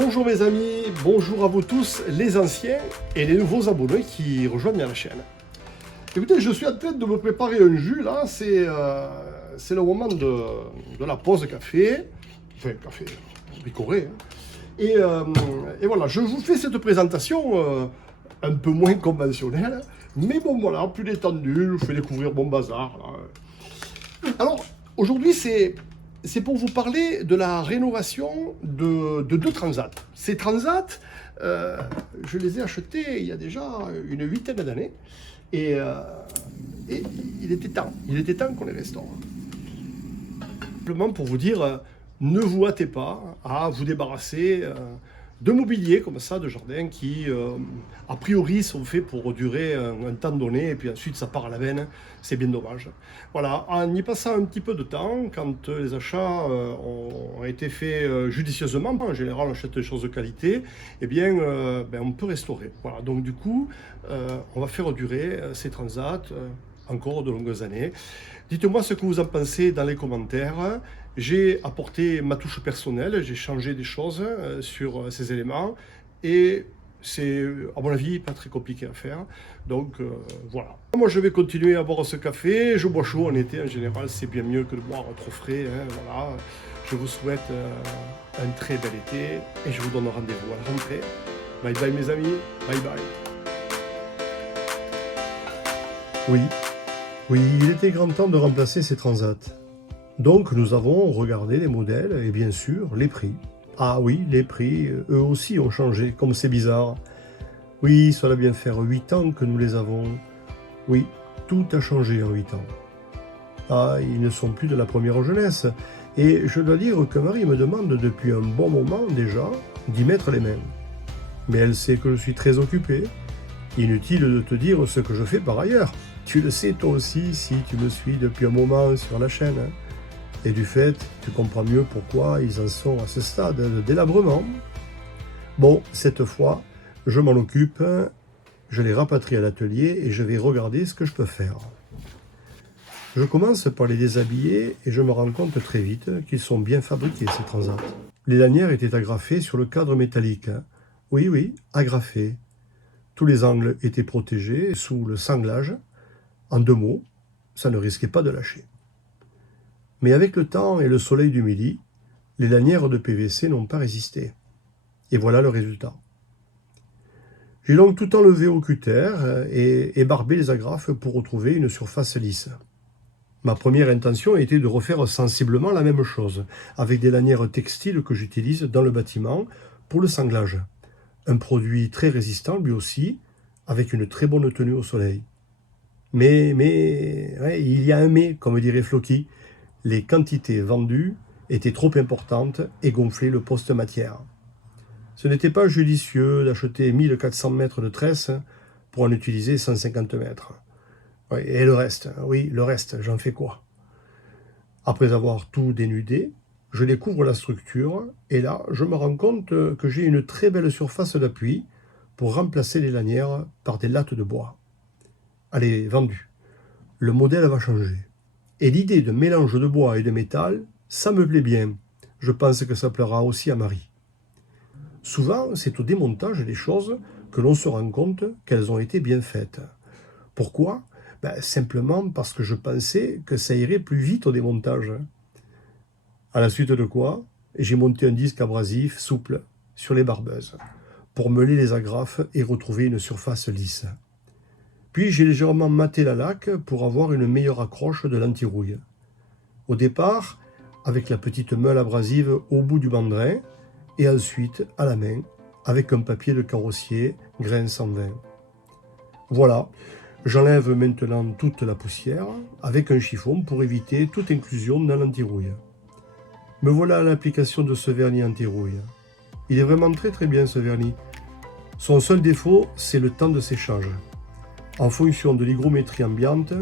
Bonjour mes amis, bonjour à vous tous, les anciens et les nouveaux abonnés qui rejoignent la chaîne. Écoutez, je suis en train de me préparer un jus là, c'est le moment de la pause café, enfin café picoré. Hein. Et voilà, je vous fais cette présentation un peu moins conventionnelle, mais bon voilà, plus détendue, je vous fais découvrir mon bazar. Là. Alors, aujourd'hui c'est pour vous parler de la rénovation de deux transats. Ces transats, je les ai achetés il y a déjà une huitaine d'années. Et il était temps qu'on les restaure. Simplement pour vous dire, ne vous hâtez pas à vous débarrasser de mobilier comme ça, de jardin, qui a priori sont faits pour durer un temps donné, et puis ensuite ça part à la veine, c'est bien dommage. Voilà, en y passant un petit peu de temps, quand les achats ont été faits judicieusement, en général on achète des choses de qualité, eh bien on peut restaurer. Voilà, donc du coup, on va faire durer ces transats encore de longues années. Dites-moi ce que vous en pensez dans les commentaires. J'ai apporté ma touche personnelle, j'ai changé des choses sur ces éléments et c'est, à mon avis, pas très compliqué à faire. Donc voilà. Moi, je vais continuer à boire ce café. Je bois chaud en été, en général, c'est bien mieux que de boire trop frais. Hein, voilà. Je vous souhaite un très bel été et je vous donne rendez-vous à la rentrée. Bye bye mes amis, bye bye. Oui, il était grand temps de remplacer ces transats. Donc nous avons regardé les modèles et bien sûr les prix. Ah oui, les prix, eux aussi ont changé, comme c'est bizarre. Oui, cela vient faire 8 ans que nous les avons. Oui, tout a changé en 8 ans. Ah, ils ne sont plus de la première jeunesse. Et je dois dire que Marie me demande depuis un bon moment déjà d'y mettre les mains. Mais elle sait que je suis très occupé. Inutile de te dire ce que je fais par ailleurs. Tu le sais toi aussi si tu me suis depuis un moment sur la chaîne. Et du fait, tu comprends mieux pourquoi ils en sont à ce stade de délabrement. Bon, cette fois, je m'en occupe, je les rapatrie à l'atelier et je vais regarder ce que je peux faire. Je commence par les déshabiller et je me rends compte très vite qu'ils sont bien fabriqués, ces transats. Les lanières étaient agrafées sur le cadre métallique. Oui, agrafées. Tous les angles étaient protégés sous le sanglage. En 2 mots, ça ne risquait pas de lâcher. Mais avec le temps et le soleil du midi, les lanières de PVC n'ont pas résisté. Et voilà le résultat. J'ai donc tout enlevé au cutter et barbé les agrafes pour retrouver une surface lisse. Ma première intention était de refaire sensiblement la même chose, avec des lanières textiles que j'utilise dans le bâtiment pour le sanglage. Un produit très résistant lui aussi, avec une très bonne tenue au soleil. Mais, il y a un mais, comme dirait Floki. Les quantités vendues étaient trop importantes et gonflaient le poste matière. Ce n'était pas judicieux d'acheter 1400 mètres de tresse pour en utiliser 150 mètres. Oui, et le reste, j'en fais quoi? Après avoir tout dénudé, je découvre la structure et là, je me rends compte que j'ai une très belle surface d'appui pour remplacer les lanières par des lattes de bois. Allez, vendu. Le modèle va changer. Et l'idée de mélange de bois et de métal, ça me plaît bien. Je pense que ça plaira aussi à Marie. Souvent, c'est au démontage des choses que l'on se rend compte qu'elles ont été bien faites. Pourquoi? Simplement parce que je pensais que ça irait plus vite au démontage. À la suite de quoi, j'ai monté un disque abrasif souple sur les barbeuses pour meuler les agrafes et retrouver une surface lisse. Puis j'ai légèrement maté la laque pour avoir une meilleure accroche de l'anti-rouille. Au départ, avec la petite meule abrasive au bout du mandrin, et ensuite à la main, avec un papier de carrossier grain 120. Voilà, j'enlève maintenant toute la poussière avec un chiffon pour éviter toute inclusion dans l'anti-rouille. Me voilà à l'application de ce vernis anti-rouille. Il est vraiment très bien ce vernis. Son seul défaut, c'est le temps de séchage. En fonction de l'hygrométrie ambiante,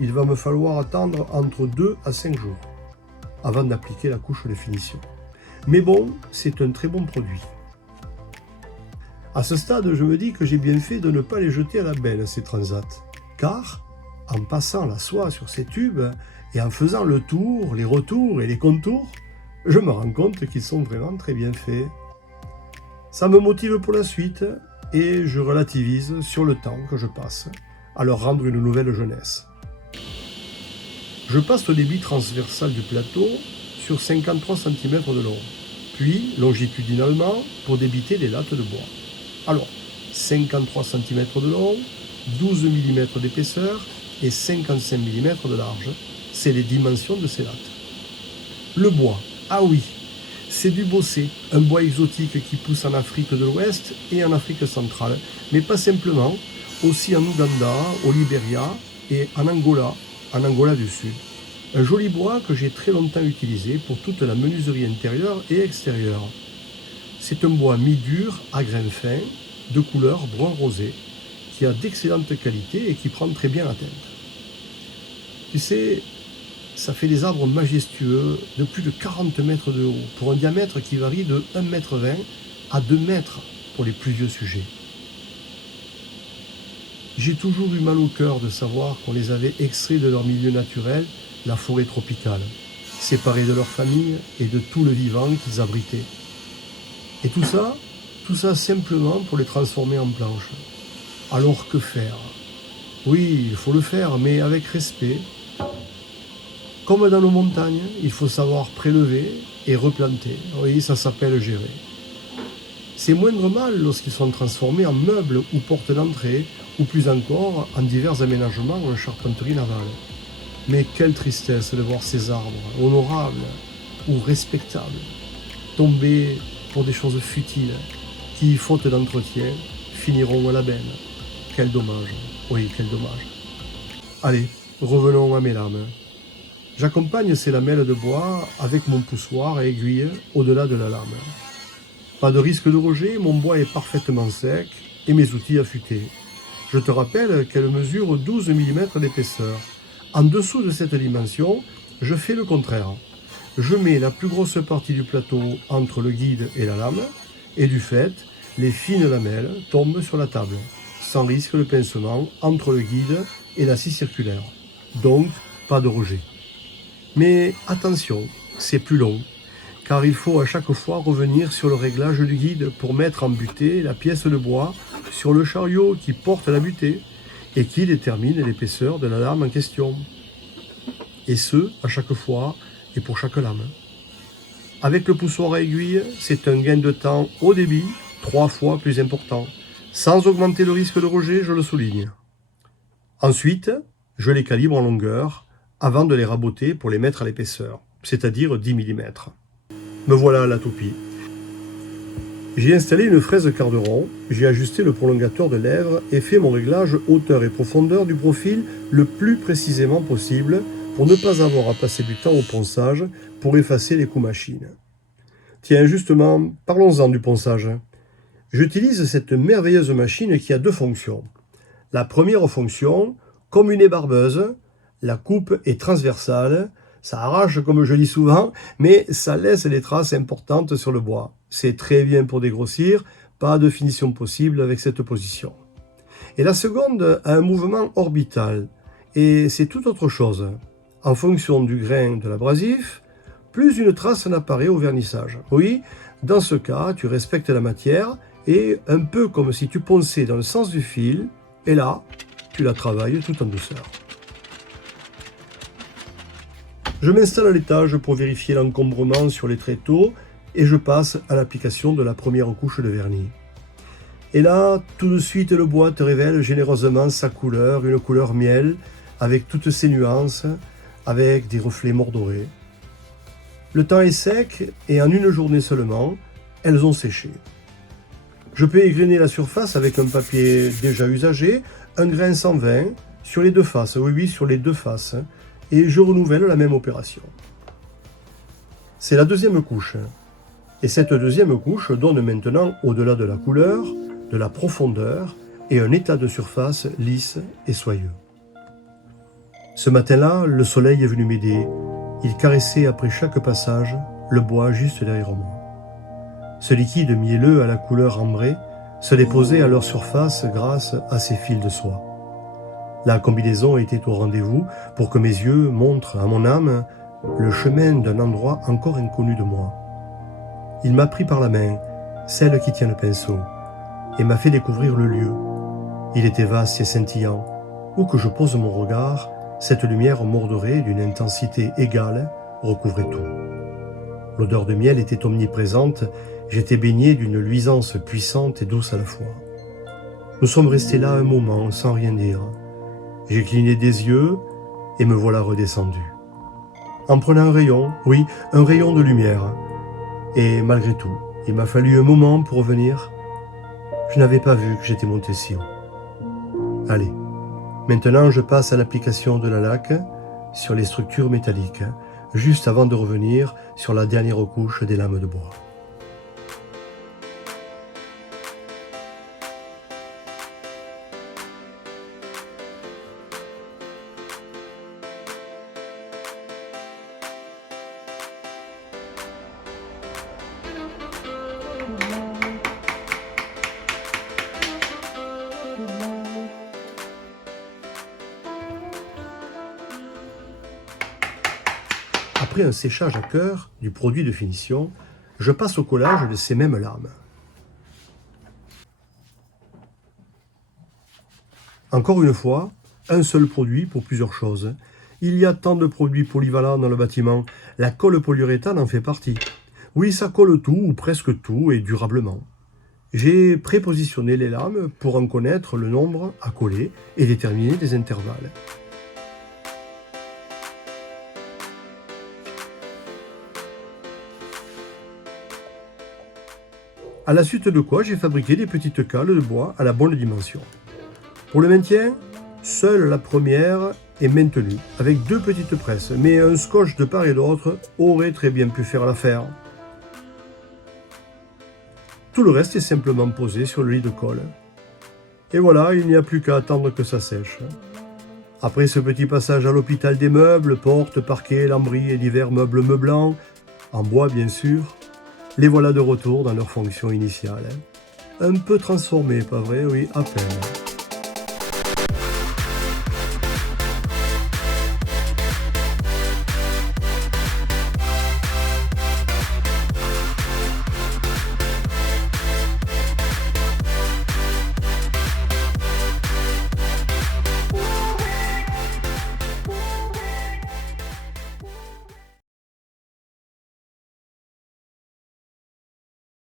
il va me falloir attendre entre 2 à 5 jours avant d'appliquer la couche de finition. Mais bon, c'est un très bon produit. À ce stade, je me dis que j'ai bien fait de ne pas les jeter à la benne, ces transats. Car, en passant la soie sur ces tubes et en faisant le tour, les retours et les contours, je me rends compte qu'ils sont vraiment très bien faits. Ça me motive pour la suite et je relativise sur le temps que je passe à leur rendre une nouvelle jeunesse. Je passe au débit transversal du plateau sur 53 cm de long, puis longitudinalement pour débiter les lattes de bois. Alors, 53 cm de long, 12 mm d'épaisseur et 55 mm de large, c'est les dimensions de ces lattes. Le bois, ah oui, c'est du bossé, un bois exotique qui pousse en Afrique de l'Ouest et en Afrique centrale, mais pas simplement, aussi en Ouganda, au Libéria et en Angola du Sud. Un joli bois que j'ai très longtemps utilisé pour toute la menuiserie intérieure et extérieure. C'est un bois mi-dur à grains fins, de couleur brun rosé, qui a d'excellentes qualités et qui prend très bien la teinte. Tu sais, ça fait des arbres majestueux de plus de 40 mètres de haut, pour un diamètre qui varie de 1,20 m à 2 mètres pour les plus vieux sujets. J'ai toujours eu mal au cœur de savoir qu'on les avait extraits de leur milieu naturel, la forêt tropicale, séparés de leur famille et de tout le vivant qu'ils abritaient. Et tout ça simplement pour les transformer en planches. Alors que faire? Oui, il faut le faire, mais avec respect. Comme dans nos montagnes, il faut savoir prélever et replanter. Oui, ça s'appelle gérer. C'est moindre mal lorsqu'ils sont transformés en meubles ou portes d'entrée, ou plus encore en divers aménagements en charpenterie navale. Mais quelle tristesse de voir ces arbres, honorables ou respectables, tomber pour des choses futiles, qui, faute d'entretien, finiront à la benne. Quel dommage, oui, quel dommage. Allez, revenons à mes lames. J'accompagne ces lamelles de bois avec mon poussoir à aiguille au-delà de la lame. Pas de risque de rejet, mon bois est parfaitement sec et mes outils affûtés. Je te rappelle qu'elle mesure 12 mm d'épaisseur. En dessous de cette dimension, je fais le contraire. Je mets la plus grosse partie du plateau entre le guide et la lame, et du fait, les fines lamelles tombent sur la table, sans risque de pincement entre le guide et la scie circulaire. Donc, pas de rejet. Mais attention, c'est plus long, car il faut à chaque fois revenir sur le réglage du guide pour mettre en butée la pièce de bois sur le chariot qui porte la butée et qui détermine l'épaisseur de la lame en question. Et ce, à chaque fois et pour chaque lame. Avec le poussoir à aiguille, c'est un gain de temps au débit 3 fois plus important, sans augmenter le risque de rejet, je le souligne. Ensuite, je les calibre en longueur avant de les raboter pour les mettre à l'épaisseur, c'est-à-dire 10 mm. Me voilà à la toupie. J'ai installé une fraise quart de rond, j'ai ajusté le prolongateur de lèvres et fait mon réglage hauteur et profondeur du profil le plus précisément possible pour ne pas avoir à passer du temps au ponçage pour effacer les coups machines. Tiens, justement, parlons-en du ponçage. J'utilise cette merveilleuse machine qui a 2 fonctions. La première fonction, comme une ébarbeuse, la coupe est transversale, ça arrache comme je dis souvent, mais ça laisse des traces importantes sur le bois. C'est très bien pour dégrossir, pas de finition possible avec cette position. Et la seconde a un mouvement orbital, et c'est tout autre chose. En fonction du grain de l'abrasif, plus une trace n'apparaît au vernissage. Oui, dans ce cas, tu respectes la matière, et un peu comme si tu ponçais dans le sens du fil, et là, tu la travailles tout en douceur. Je m'installe à l'étage pour vérifier l'encombrement sur les tréteaux et je passe à l'application de la première couche de vernis. Et là, tout de suite, le bois te révèle généreusement sa couleur, une couleur miel, avec toutes ses nuances, avec des reflets mordorés. Le temps est sec et en une journée seulement, elles ont séché. Je peux égrainer la surface avec un papier déjà usagé, un grain 120 sur les 2 faces, oui, sur les 2 faces, et je renouvelle la même opération. C'est la deuxième couche. Et cette deuxième couche donne maintenant, au-delà de la couleur, de la profondeur et un état de surface lisse et soyeux. Ce matin-là, le soleil est venu m'aider. Il caressait après chaque passage le bois juste derrière moi. Ce liquide mielleux à la couleur ambrée se déposait à leur surface grâce à ces fils de soie. La combinaison était au rendez-vous pour que mes yeux montrent à mon âme le chemin d'un endroit encore inconnu de moi. Il m'a pris par la main celle qui tient le pinceau, et m'a fait découvrir le lieu. Il était vaste et scintillant. Où que je pose mon regard, cette lumière mordorée d'une intensité égale recouvrait tout. L'odeur de miel était omniprésente, j'étais baigné d'une luisance puissante et douce à la fois. Nous sommes restés là un moment sans rien dire. J'ai cligné des yeux et me voilà redescendu. En prenant un rayon, oui, un rayon de lumière. Et malgré tout, il m'a fallu un moment pour revenir. Je n'avais pas vu que j'étais monté si haut. Allez, maintenant je passe à l'application de la laque sur les structures métalliques, juste avant de revenir sur la dernière couche des lames de bois. Après un séchage à cœur du produit de finition, je passe au collage de ces mêmes lames. Encore une fois, un seul produit pour plusieurs choses. Il y a tant de produits polyvalents dans le bâtiment, la colle polyuréthane en fait partie. Oui, ça colle tout ou presque tout et durablement. J'ai prépositionné les lames pour en connaître le nombre à coller et déterminer des intervalles. À la suite de quoi, j'ai fabriqué des petites cales de bois à la bonne dimension. Pour le maintien, seule la première est maintenue, avec 2 petites presses, mais un scotch de part et d'autre aurait très bien pu faire l'affaire. Tout le reste est simplement posé sur le lit de colle. Et voilà, il n'y a plus qu'à attendre que ça sèche. Après ce petit passage à l'hôpital des meubles, portes, parquets, lambris et divers meubles meublants, en bois bien sûr, les voilà de retour dans leur fonction initiale. Un peu transformés, pas vrai? Oui, à peine.